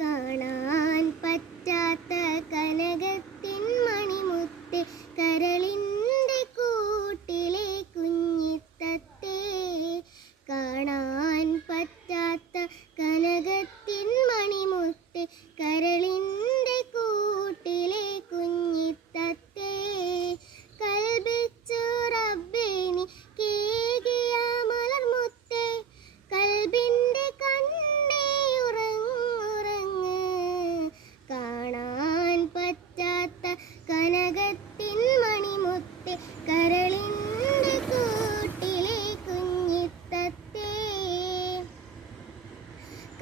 കാണാൻ പറ്റാത്ത കനകത്തിൻ മണിമുത്തേ, കരളിൻ്റെ കൂട്ടിലെ കുഞ്ഞിത്തത്തേ. കാണാൻ പറ്റാത്ത കനകത്തിൻ മണിമുത്തേ, കരളിൻ്റെ കൂട്ടിലെ കുഞ്ഞിത്തത്തേ. കൽബിച്ചു റബ്ബേ നീ കേകിയ മലർമുത്തേ, കൽബിൻ്റെ കണ്ണേ ഉറങ്ങുറങ്ങ്. കാണാൻ പറ്റാത്ത കനകത്തിൻ മണിമുത്തേ, കരളിൻ്റെ കൂട്ടിലെ കുഞ്ഞിത്തത്തേ.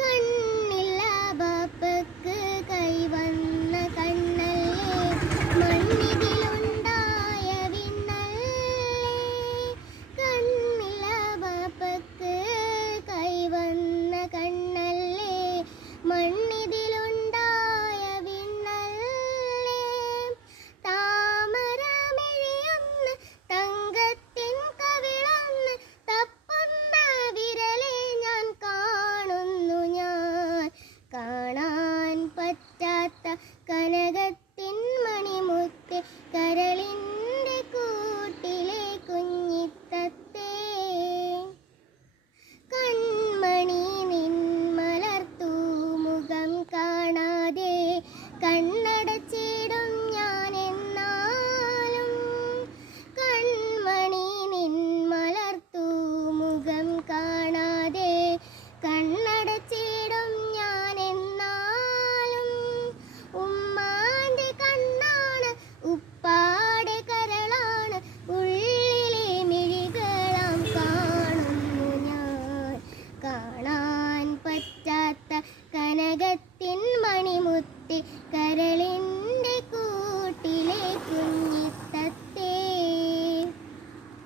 കണ്ണില്ല ബാപ്പക്ക് കൈവന്ന കണ്ണല്ലേ, മണ്ണിതിലുണ്ടായ വിണ്ണല്ലേ. കണ്ണില്ല ബാപ്പക്ക് കൈവന്ന കണ്ണല്ലേ, മണ്ണിതിലുണ്ടായ വിണ്ണല്ലേ. താമരമിഴിയൊന്ന് തങ്കത്തിൻ കവിളൊന്ന് തപ്പുന്ന വിരലെ ഞാൻ കാണുന്നു ഞാൻ. കാണാൻ പറ്റാത്ത കനകത്തിൻ മണിമുത്തേ, കരളിൻ്റെ കൂട്ടിലെ കുഞ്ഞിത്തത്തേ. കൺമണി നിൻ മലർത്തൂ മുഖം കാണാതെ കണ്ണടച്ചിടും ഞാൻ എന്നാലും. കൺമണി നിൻ മലർത്തൂ മുഖം കാണാതെ കണ്ണടച്ചിടും ഞാൻ എന്നാലും. ഉമ്മാൻ്റെ കണ്ണാണ് ഉപ്പാടെ കരളാണ്, ഉള്ളിലെ മിഴികളാം കാണുന്നു ഞാൻ. കാണാൻ പറ്റാത്ത കനകത്തിൻ മണിമുത്തേ, കര